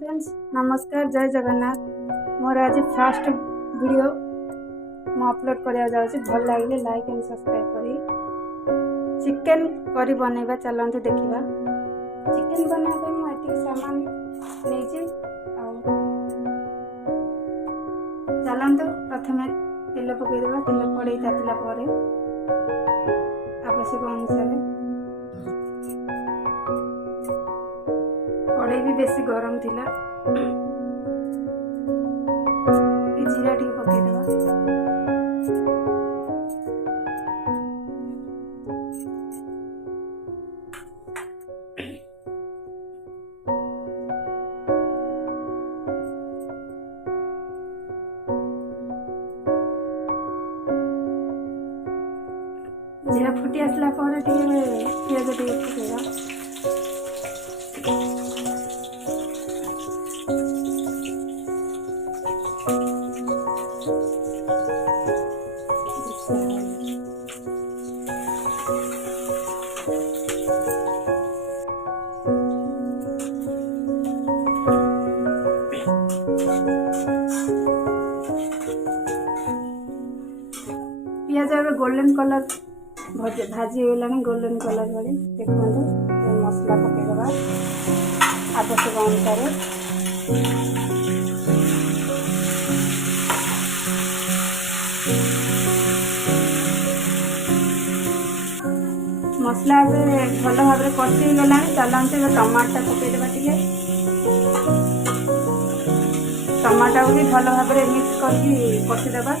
Friends नमस्कार जय जगन्नाथ मोर आज फास्ट वीडियो मु अपलोड करा जाउछि भल लागिले लाइक एंड सब्सक्राइब करी चिकन करी बनैबा चलंतु देखिबा। चिकन बनाबे मु एति सामान नेछि चलंतु प्रथमे तेल पकई देबा। तेल कड़ई तातिला परे आवश्यक अनुसार कड़ई भी बेसी गरम थिला जीरा टी पकई देबा। जीरा फुटी आसला पर पियाज टी पकईबा। पियाज अब गोल्डन कलर भाजी होगा गोल्डन कलर वाली देखो मसला पकईदबा आवश्यक अनुसार। मसला भल भाव में कषि गला चलते टमाटर पकईदबा। टमाटर को भी भल भाव में मिक्स करके कषिदबा।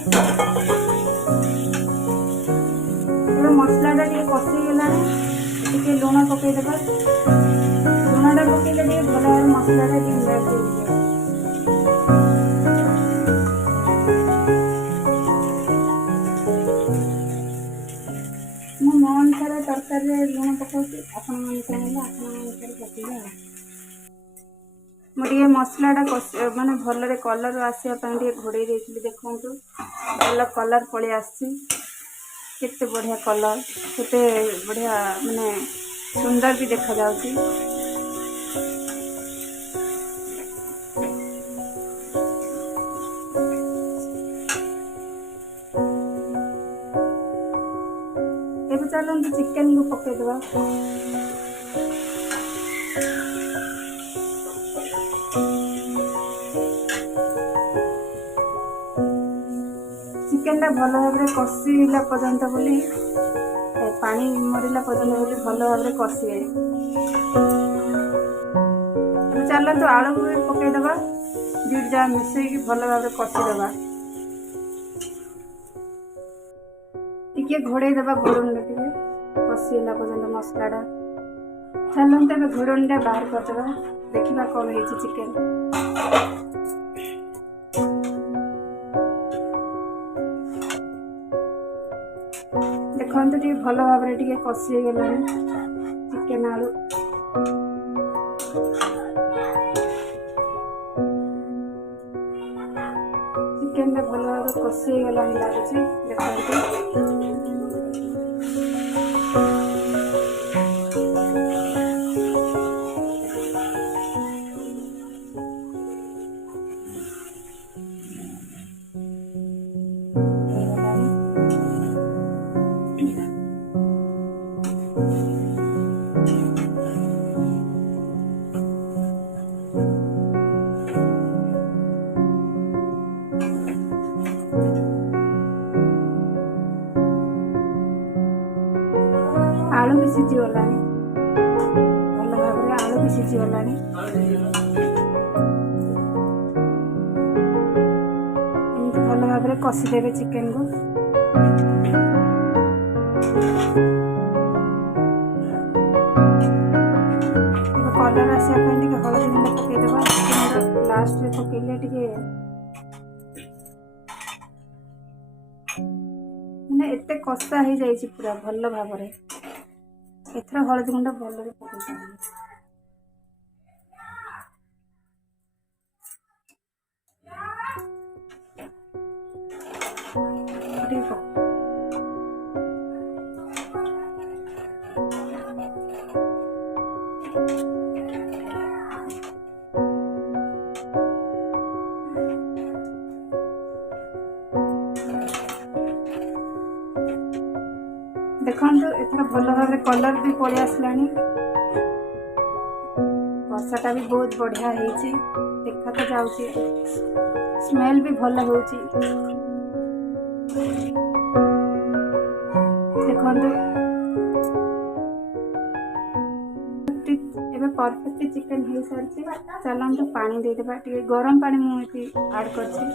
मसला टी कषि गला लुण पकईदबा। लुणा पकईले भल भाव मसला मो अनुसार तरकारी लुण पकाउछि आपण अनुसार पकईबा। मुझे मसलाटा माने भल कलर आसवाई घोड़े देती देखु भल कलर पलि आसी केते बढ़िया कलर केते बढ़िया माने सुंदर भी देखा जाउछि। एबे चलंतु चिकन को पकईदबा। चिकन भल भाव में कषिला पर्यंत बोली पानी मरला पर्यंत बोली भल भाव में कषिए। चलतु आलू को भी पकईदबा। दुईट जा मिसई भल भाव में कषिदबा। टिके घोड़े दबा घोड़न टे कषिला पर्यंत मसलाटा। चलते घोड़न टा बाहर करदबा देखा कौन है चिकेन। देखते टे भल भाव में कषि गला चिकेन आलू। चिकेन भल भाव में कषि गला लगुच देखते। आलू भी सीझीगला भल भाव में आलू भी सीझीगला। भल भाव में कषिदेवे चिकेन को। कलर आसवाई हलदी गुंड पकईदबा। लास्ट में पकईले मैंने एते कषा हो जाए पूरा भल भाव में। एथर हलदी गुंड भल पकई ଦେଖନ୍ତୁ ଏଥର ଭଲ ଭାବରେ କଲର୍ ବି ପଳେଇ ଆସିଲାଣି। କଷାଟା ବି ବହୁତ ବଢ଼ିଆ ହେଇଛି, ଦେଖା ତ ଯାଉଛି, ସ୍ମେଲ୍ ବି ଭଲ ହେଉଛି। ଦେଖନ୍ତୁ ଏବେ ପରଫେକ୍ଟ ଚିକେନ୍ ହେଇସାରିଛି। ଚାଲନ୍ତୁ ପାଣି ଦେଇଦେବା, ଟିକେ ଗରମ ପାଣି ମୁଁ ଏଠି ଆଡ଼୍ କରିଛି।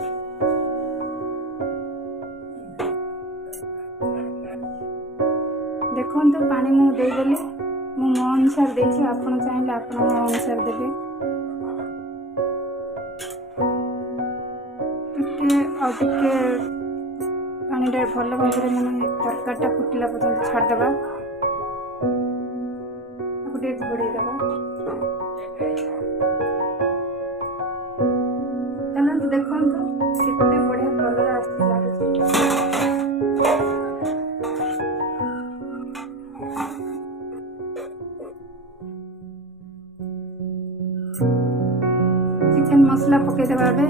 ଦେଖନ୍ତୁ ପାଣି ମୁଁ ଦେଇଦେଲି, ମୁଁ ମୋ ଅନୁସାରେ ଦେଇଛି, ଆପଣ ଚାହିଁଲେ ଆପଣ ମୋ ଅନୁସାରେ ଦେବେ। ଟିକେ ପାଣିଟା ଭଲ ଭାବରେ ମାନେ ତରକାରୀଟା ଫୁଟିଲା ପର୍ଯ୍ୟନ୍ତ ଛାଡ଼ିଦେବା, ତାକୁ ଟିକେ ଘୋଡ଼େଇ ଦେବା। ଚାଲନ୍ତୁ ଦେଖନ୍ତୁ କେତେ ବଢ଼ିଆ କଲର୍ ଆସିଛି ଲାଗୁଛି। ଚିକେନ୍ ମସଲା ପକେଇଦେବା ଏବେ।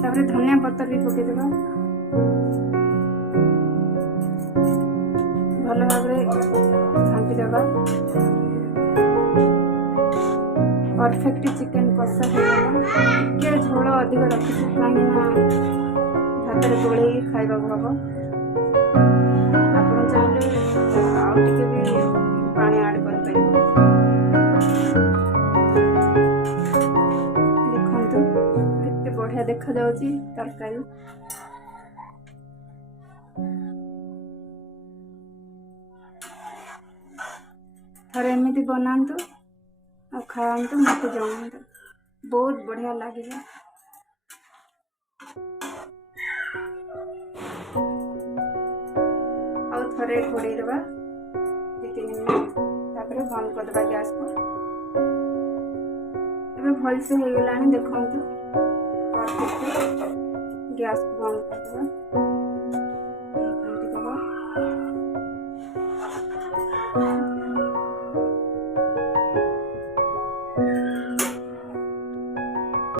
ତାପରେ ଧନିଆ ପତ୍ର ବି ପକେଇଦେବା। ଭଲ ଭାବରେ ଘାଣ୍ଟିଦେବା। ପରଫେକ୍ଟ ଚିକେନ୍ କଷା ହେଇଗଲା। ଟିକେ ଝୋଳ ଅଧିକ ରଖିଛି, କାହିଁକିନା ଭାତରେ ଗୋଳେଇକି ଖାଇବାକୁ ହବ। ଆପଣ ଚାହିଁଲେ ଆଉ ଟିକେ ବି ପାଣି ଆଡ଼୍ କରିପାରିବେ। ଦେଖନ୍ତୁ କେତେ ବଢ଼ିଆ ଦେଖାଯାଉଛି ତରକାରୀ। ଥରେ ଏମିତି ବନାନ୍ତୁ ଆଉ ଖାଆନ୍ତୁ, ମୋତେ ଜଣାନ୍ତୁ, ବହୁତ ବଢ଼ିଆ ଲାଗିବ। ଆଉ ଥରେ ଘୋଡ଼େଇ ଦେବା 2-3 ମିନିଟ୍, ତାପରେ ବନ୍ଦ କରିଦେବା ଗ୍ୟାସ୍କୁ। ଏବେ ଭଲସେ ହେଇଗଲାଣି, ଦେଖନ୍ତୁ। ଗ୍ୟାସ୍କୁ ବନ୍ଦ କରିଦେବା।